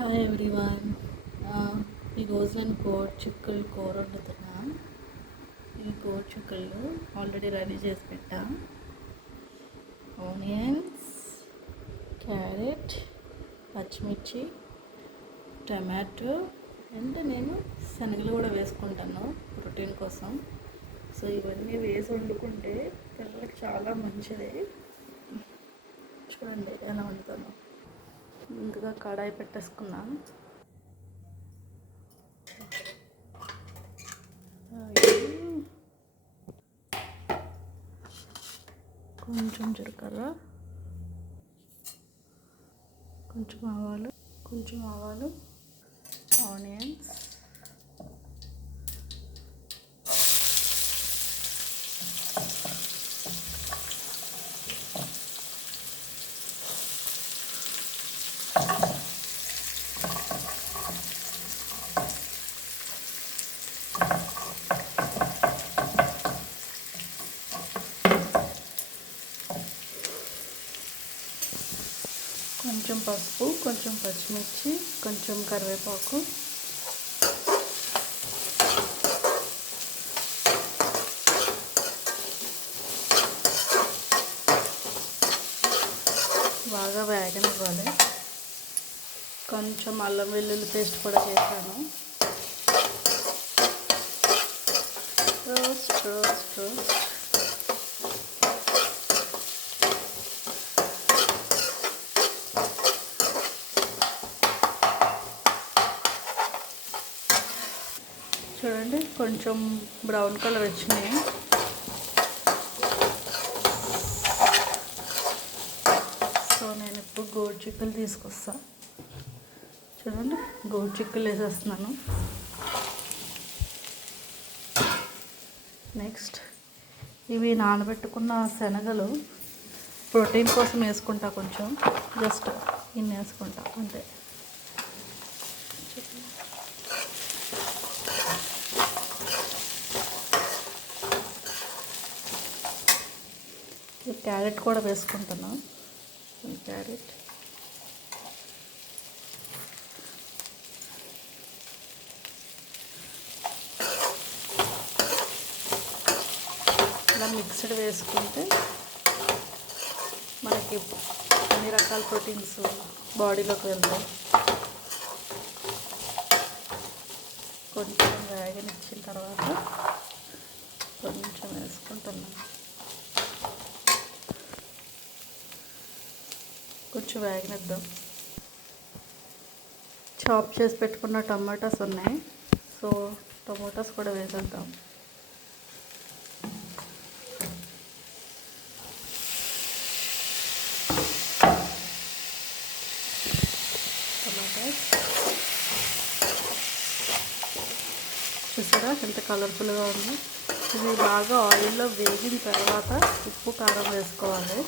Hi everyone. ఈరోజు నేను గోరుచిక్కుడు కూర వండుతున్నా. ఈ గోరుచిక్కుళ్ళు ఆల్రెడీ రెడీ చేసి పెట్టా. ఆనియన్స్, క్యారెట్, పచ్చిమిర్చి, టమాటో అండ్ నేను శనగలు కూడా వేసుకుంటాను ప్రోటీన్ కోసం. సో ఇవన్నీ వేసి వండుకుంటే పిల్లలకి చాలా మంచిది. చూడండి ఎలా వండుతాను. ముందుగా కడాయి పెట్టేసుకున్నా. కొంచెం జీలకర్ర, కొంచెం ఆవాలు, ఆనియన్స్, కొంచెం పసుపు, కొంచెం పచ్చిమిర్చి, కొంచెం కరివేపాకు, బాగా వేగనివ్వాలి. కొంచెం అల్లం వెల్లుల్లి పేస్ట్ కూడా చేశాను. రోస్ట్ చూడండి, కొంచెం బ్రౌన్ కలర్ వచ్చినాయి. సో నేను ఇప్పుడు గోరుచిక్కులు తీసుకొస్తా. చూడండి, గోరుచిక్కులు వేసేస్తున్నాను. నెక్స్ట్ ఇవి నానబెట్టుకున్న శనగలు ప్రోటీన్ కోసం వేసుకుంటా. కొంచెం జస్ట్ ఇన్ని వేసుకుంటా అంతే. క్యారెట్ కూడా వేసుకుంటున్నాను. క్యారెట్ ఇలా మిక్స్డ్ వేసుకుంటే మనకి అన్ని రకాల ప్రోటీన్స్ బాడీలోకి వెళ్తాయి. కొంచెం వేగనిచ్చిన తర్వాత కొంచెం వేసుకుంటున్నాను. కొంచెం వేగనిద్దాం. చాప్ చేసి పెట్టుకున్న టమాటాస్ ఉన్నాయి. సో టమాటాస్ కూడా వేసేద్దాం. టమాటాస్ చూసారా ఎంత కలర్ఫుల్గా ఉంది. ఇది బాగా ఆయిల్లో వేగిన తర్వాత ఉప్పు కారం వేసుకోవాలి.